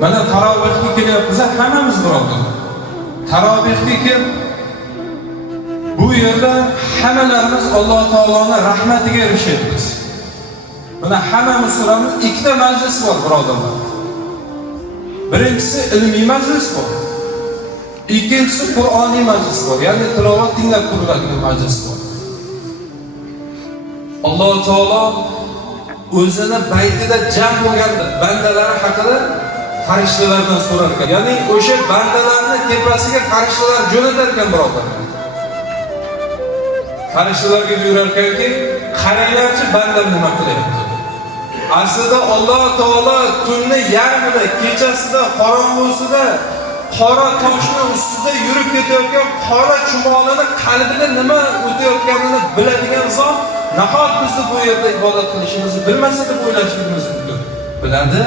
Mana tarovihga kelyapmiz, hammamiz birodar. Tarovihga kelib bu yerda hammalarimiz Alloh taoloning rahmatiga erishamiz. Mana hammamiz suramiz ikkita majlis bor, birodarlar. Birinchisi ilmiy majlis bor. Ikkinchisi Qur'oniy majlis bor, ya'ni tilovat tinglab turiladigan majlis bor. Alloh taolo o'zini baytida jam bo'lganda bandalari haqida farishtalardan so'rar ekan. Ya'ni o'sha bandalarning tepasiga farishtalar jo'natar ekan, birodarlar. Farishtalarga buyurar ekanki, qaranglarchi, bandam nima qilyapti. Aslida Alloh taolo tunni yarmida, kechasida, qorong'usida qora toshning ustida yurib ketayotgan qora chumolini qalbida nima o'tayotganini biladigan zot, nahot bizni bu yerda ibodat qilishimizni bilmasa deb o'ylashimiz mumkin. Biladi.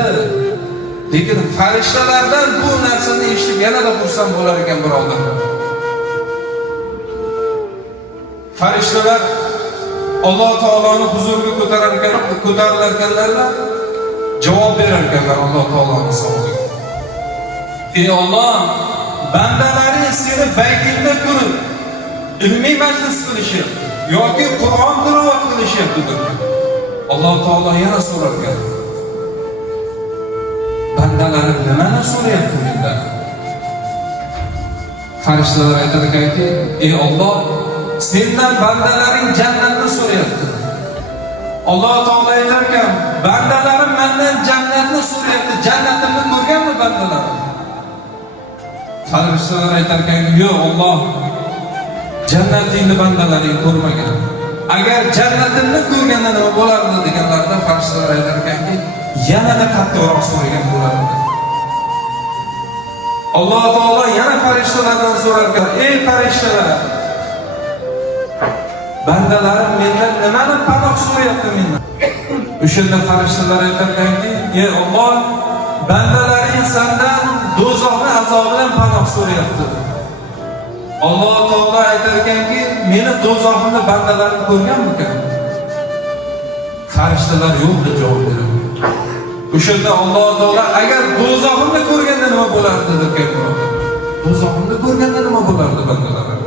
Lekin farishtalardan bu narsani eshitib yanada xursand bo'lar ekan, birodarlar. Farishtalar Alloh taoloning huzuriga ko'tarilarkanlarga javob berar ekanlar Alloh taoloning savoliga. Ey Alloh, bandalaring seni baytingda turib ilmiy majlis qilishyapti yoki Qur'on tilovat qilishyapti deb. Alloh taolo yana so'rar ekan. Bandalarim nimani so'rayapti mendan? Farishtalar aytar ekanki, ey Alloh, sendan bandalaring jannatni so'rayapti. Alloh taolo aytar ekan, bandalarim mendan jannatni so'rayapti. Jannatimni ko'rganmi bandalarim? Farishtalar aytar ekanki, yo'q Alloh, jannatingni bandalaring ko'rmagan. Agar jannatimni ko'rganda nima bo'lardi deganlarda farishtalar aytar ekanki, yanada qattiqroq so'ragan bo'lardi. Alloh taolo yana farishtalardan so'rar ekan, ey farishtalar, bandalarim mendan nimani panoh so'rayapti mendan? O'shanda farishtalar aytar ekanki, ey Alloh, bandalaring sendan do'zaxning azobidan panoh so'rayapti. Alloh taolo aytar ekanki, meni do'zaximni bandalarim ko'rganmikan? Farishtalar yo'q deb javob beradi. O'shanda Alloh taolo agar do'zaximni ko'rganda nima bo'lardi deb gapiradi. Do'zaximni ko'rganda nima bo'lardi bandalarim?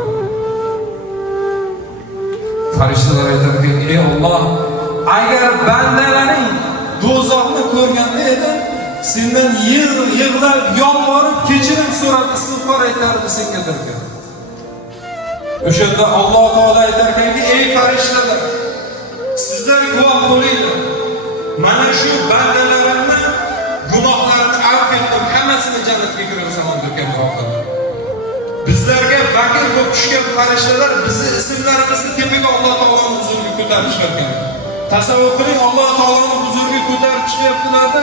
Farishtalar aytadi, ey Alloh, agar bandalaring do'zaxni ko'rganda edi, sendan yig'lab, yolvorib, kechirim so'rab, istig'for aytardi senga derkan. O'shanda Alloh taolo aytarkanki, ey farishtalar, sizlar guvoh bo'linglar. Mana shu bandalarimni gunohlarini afv etdim, hammasini jannatga kiraversam derkan Alloh. Bizlarga vakil bo'lib tushgan farishtalar bizni ismlarimizni tepaga Alloh taoloning huzuriga ko'tarishlar kerak. Tasavvur qiling, Alloh taoloning huzuriga ko'tarib chiqyaptilarda,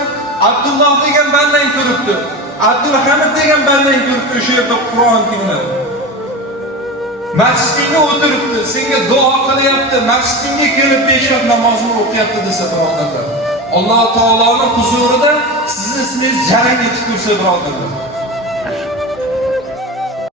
Abdulloh degan bandang turibdi. Abdulhamid degan bandang turibdi, o'sha yerda Qur'on tinglab. Masjidga o'tiribdi, senga duo qilyapti, masjidga kelib peshvoq namozini o'qiyapti desa, birodarlar. Alloh taoloning huzurida sizning ismingiz jarang etib tursa, birodarlar.